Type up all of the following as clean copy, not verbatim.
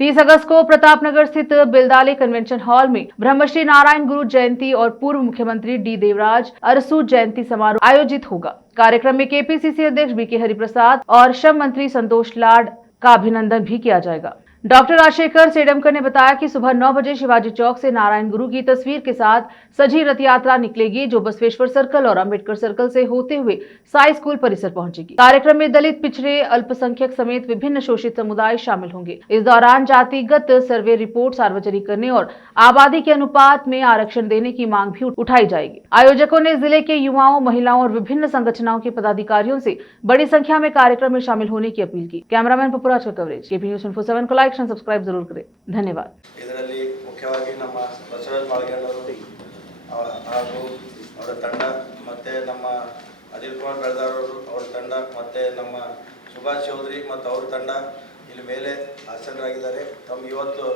30 अगस्त को प्रतापनगर स्थित बिलदाले convention hall में ब्रह्मश्री नारायण गुरु जयंती और पूर्व मुख्यमंत्री डी देवराज अरसू जयंती समारोह आयोजित होगा। कार्यक्रम में केपीसीसी अध्यक्ष बीके हरिप्रसाद और श्रम मंत्री संतोष लाड का अभिनंदन भी किया जाएगा। डॉक्टर राजशेखर सेडमकर ने बताया कि सुबह 9 बजे शिवाजी चौक से नारायण गुरु की तस्वीर के साथ सजी रथ यात्रा निकलेगी, जो बसवेश्वर सर्कल और अंबेडकर सर्कल से होते हुए साई स्कूल परिसर पहुंचेगी। कार्यक्रम में दलित, पिछड़े, अल्पसंख्यक समेत विभिन्न शोषित समुदाय शामिल होंगे। इस दौरान जातिगत सर्वे रिपोर्ट सार्वजनिक करने और आबादी के अनुपात में आरक्षण देने की मांग भी उठाई जाएगी। आयोजकों ने जिले के युवाओं, महिलाओं और विभिन्न संगठनों के पदाधिकारियों से बड़ी संख्या में कार्यक्रम में शामिल होने की अपील की। कैमरामैन पपुराज का कवरेज। केपी न्यूज़ 24/7 को लाइक और सब्सक्राइब जरूर करें। धन्यवाद। ಇದರಲ್ಲಿ ಮುಖ್ಯವಾಗಿ ನಮ್ಮ ಬಸವರಾಜ ಮಾಳಗೇರವರು ಹಾಗೂ ಅವರ ತಂಡ ಮತ್ತೆ ನಮ್ಮ ಅನಿಲ್ ಕುಮಾರ್ ಬೆಳದಾರವರು ಅವರ ತಂಡ ಮತ್ತೆ ನಮ್ಮ ಸುಭಾಷ್ ಚೌಧರಿ ಮತ್ತು ಅವರ ತಂಡ ಇಲ್ಲಿ ಮೇಲೆ ಆಸೀನರಾಗಿದ್ದಾರೆ. ತಮ್ಮ ಇವತ್ತು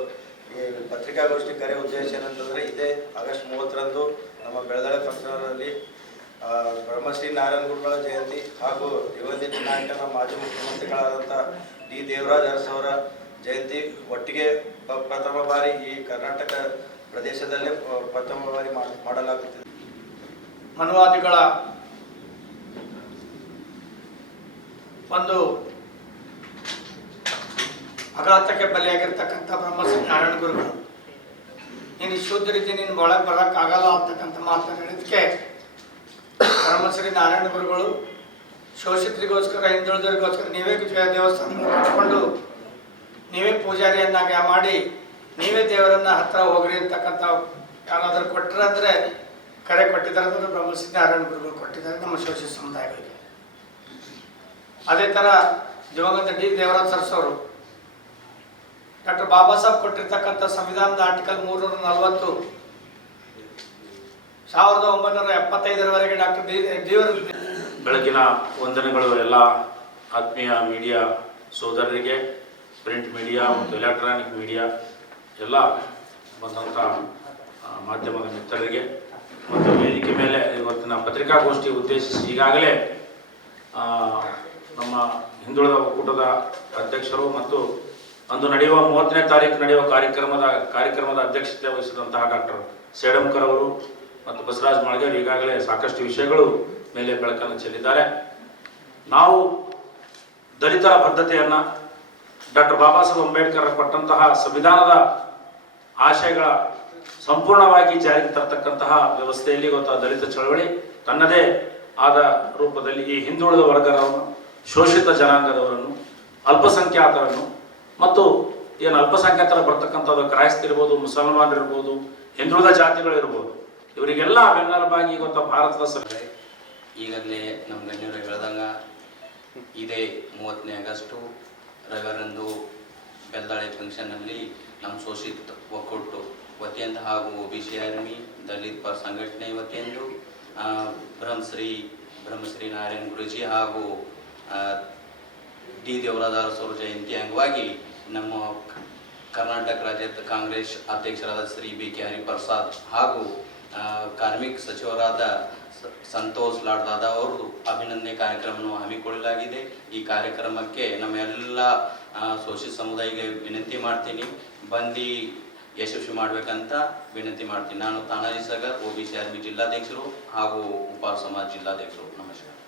ಈ ಪತ್ರಿಕಾಗೋಷ್ಠಿ ಕರೆ ಉದ್ದೇಶ ಏನಂತಂದರೆ ಇದೇ ಆಗಸ್ಟ್ 30ರಂದು ನಮ್ಮ ಬೆಳದಾಳೆ ಫಂಕ್ಷನಲ್ಲಿ ಬ್ರಹ್ಮಶ್ರೀ ನಾರಾಯಣ ಗುರುಗಳ ಜಯಂತಿ ಹಾಗೂ ದಿವಂಗತ ನಾಯಕನ ಮಾಜಿ ಮುಖ್ಯಮಂತ್ರಿಗಳಾದಂಥ ಡಿ ದೇವರಾಜ್ ಅರಸು ಅವರ ಜಯಂತಿ ಒಟ್ಟಿಗೆ ಪ್ರಥಮ ಬಾರಿ ಈ ಕರ್ನಾಟಕ ಪ್ರದೇಶದಲ್ಲೇ ಪ್ರಥಮ ಬಾರಿ ಮಾಡಲಾಗುತ್ತಿದೆ. ಮನುವಾದಿಗಳ ಒಂದು ಅಘಾತಕ್ಕೆ ಬಲಿಯಾಗಿರ್ತಕ್ಕಂಥ ಬ್ರಹ್ಮಶ್ರೀ ನಾರಾಯಣ ಗುರುಗಳು ನೀನು ಶುದ್ಧ ರೀತಿ ನೀನು ಒಳಗೆ ಬರೋಕ್ಕಾಗಲ್ಲ ಅಂತಕ್ಕಂಥ ಮಾತನ್ನು ಹೇಳಿದಕ್ಕೆ ಬ್ರಹ್ಮಶ್ರೀ ನಾರಾಯಣ ಗುರುಗಳು ಶೋಷಿತರಿಗೋಸ್ಕರ, ಹಿಂದುಳಿದರಿಗೋಸ್ಕರ ನೀವೇ ದೇವಸ್ಥಾನಗಳನ್ನು ಕಟ್ಕೊಂಡು ನೀವೇ ಪೂಜಾರಿಯನ್ನಾಗಿ ಮಾಡಿ ನೀವೇ ದೇವರನ್ನ ಹತ್ರ ಹೋಗ್ರಿ ಅಂತಕ್ಕಂಥ ಯಾರಾದರೂ ಕೊಟ್ಟರೆ ಅಂದರೆ ಕರೆ ಕೊಟ್ಟಿದ್ದಾರೆ ಅಂದರೆ ಬ್ರಹ್ಮಶ್ರೀ ನಾರಾಯಣ ಗುರುಗಳು ಕೊಟ್ಟಿದ್ದಾರೆ ನಮ್ಮ ಶೋಷಿತ ಸಮುದಾಯಗಳಿಗೆ. ಅದೇ ಥರ ದಿವಂಗತ ಡಿ ದೇವರಾಜ್ ಅರಸು ಅವರು ಡಾಕ್ಟರ್ ಬಾಬಾ ಸಾಹೇಬ್ ಕೊಟ್ಟಿರ್ತಕ್ಕಂಥ ಸಂವಿಧಾನದ ಆರ್ಟಿಕಲ್ 340 1975ರವರೆಗೆ ಡಾಕ್ಟರ್ ದೇವರಾಜ್. ಬೆಳಗಿನ ವಂದನೆಗಳು ಎಲ್ಲ ಆತ್ಮೀಯ ಮೀಡಿಯಾ ಸೋದರರಿಗೆ, ಪ್ರಿಂಟ್ ಮೀಡಿಯಾ ಮತ್ತು ಎಲೆಕ್ಟ್ರಾನಿಕ್ ಮೀಡಿಯಾ ಎಲ್ಲ ಬಂದಂಥ ಮಾಧ್ಯಮದ ಮಿತ್ರರಿಗೆ ಮತ್ತು ವೇದಿಕೆ ಮೇಲೆ ಇವತ್ತಿನ ಪತ್ರಿಕಾಗೋಷ್ಠಿ ಉದ್ದೇಶಿಸಿ ಈಗಾಗಲೇ ನಮ್ಮ ಹಿಂದುಳಿದ ಒಕ್ಕೂಟದ ಅಧ್ಯಕ್ಷರು ಮತ್ತು ಅಂದು ನಡೆಯುವ 30ನೇ ತಾರೀಕು ನಡೆಯುವ ಕಾರ್ಯಕ್ರಮದ ಅಧ್ಯಕ್ಷತೆ ವಹಿಸಿದಂತಹ ಡಾಕ್ಟರ್ ಸೇಡಂಕರ್ ಅವರು ಮತ್ತು ಬಸವರಾಜ ಮಾಳಗೇರ್ ಈಗಾಗಲೇ ಸಾಕಷ್ಟು ವಿಷಯಗಳು ಮೇಲೆ ಬೆಳಕನ್ನು ಚೆಲ್ಲಿದ್ದಾರೆ. ನಾವು ದಲಿತರ ಬದ್ಧತೆಯನ್ನು ಡಾಕ್ಟರ್ ಬಾಬಾ ಸಾಹೇಬ್ ಅಂಬೇಡ್ಕರ್ ಕೊಟ್ಟಂತಹ ಸಂವಿಧಾನದ ಆಶಯಗಳ ಸಂಪೂರ್ಣವಾಗಿ ಜಾರಿಗೆ ತರತಕ್ಕಂತಹ ವ್ಯವಸ್ಥೆಯಲ್ಲಿ ಇವತ್ತು ದಲಿತ ಚಳವಳಿ ತನ್ನದೇ ಆದ ರೂಪದಲ್ಲಿ ಈ ಹಿಂದುಳಿದ ವರ್ಗದವರನ್ನು, ಶೋಷಿತ ಜನಾಂಗದವರನ್ನು, ಅಲ್ಪಸಂಖ್ಯಾತರನ್ನು ಮತ್ತು ಏನು ಅಲ್ಪಸಂಖ್ಯಾತರ ಬರ್ತಕ್ಕಂಥದ್ದು ಕ್ರೈಸ್ತರಿರ್ಬೋದು, ಮುಸಲ್ಮಾನರಿರ್ಬೋದು, ಹಿಂದುಳಿದ ಜಾತಿಗಳಿರ್ಬೋದು, ಇವರಿಗೆಲ್ಲ ಬೆನ್ನೆಲುಬಾಗಿ ಇವತ್ತು ಭಾರತದ ಈಗಾಗಲೇ ನಮ್ಮ ಗಣ್ಯರು ಹೇಳ್ದಂಗ ಇದೇ 30ನೇ ಆಗಸ್ಟು ರವಿವಾರಂದು ಬೆಲ್ದಾಳೆ ಫಂಕ್ಷನ್ನಲ್ಲಿ ನಮ್ಮ ಶೋಷಿತ ಒಕ್ಕೂಟು ವತಿಯಿಂದ ಹಾಗೂ OBC ಆರ್ಮಿ ದಲಿತ ಪರ ಸಂಘಟನೆ ವತಿಯಿಂದ ಬ್ರಹ್ಮಶ್ರೀ ನಾರಾಯಣ ಗುರುಜಿ ಹಾಗೂ ಡಿ ದೇವರಾಜ ಅರಸು ಜಯಂತಿ ಅಂಗವಾಗಿ ನಮ್ಮ ಕರ್ನಾಟಕ ರಾಜ್ಯದ ಕಾಂಗ್ರೆಸ್ ಅಧ್ಯಕ್ಷರಾದ ಶ್ರೀ BK ಹರಿಪ್ರಸಾದ್ ಹಾಗೂ ಕಾರ್ಮಿಕ ಸಚಿವರಾದ ಸಂತೋಷ್ ಲಾಡ್ ದಾದಾ ಅವರು ಅಭಿನಂದನೆ ಕಾರ್ಯಕ್ರಮವನ್ನು ಹಮ್ಮಿಕೊಳ್ಳಲಾಗಿದೆ. ಈ ಕಾರ್ಯಕ್ರಮಕ್ಕೆ ನಮ್ಮೆಲ್ಲ ಶೋಷಿತ ಸಮುದಾಯಕ್ಕೆ ವಿನಂತಿ ಮಾಡ್ತೀನಿ, ಬಂದು ಯಶಸ್ವಿ ಮಾಡಬೇಕಂತ ವಿನಂತಿ ಮಾಡ್ತೀನಿ. ನಾನು ತಾನಾಜಿ ಸಾಗರ್, OBC ಆರ್ಮಿ ಜಿಲ್ಲಾಧ್ಯಕ್ಷರು ಹಾಗೂ ಉಪಾರ ಸಮಾಜ ಜಿಲ್ಲಾಧ್ಯಕ್ಷರು. ನಮಸ್ಕಾರ.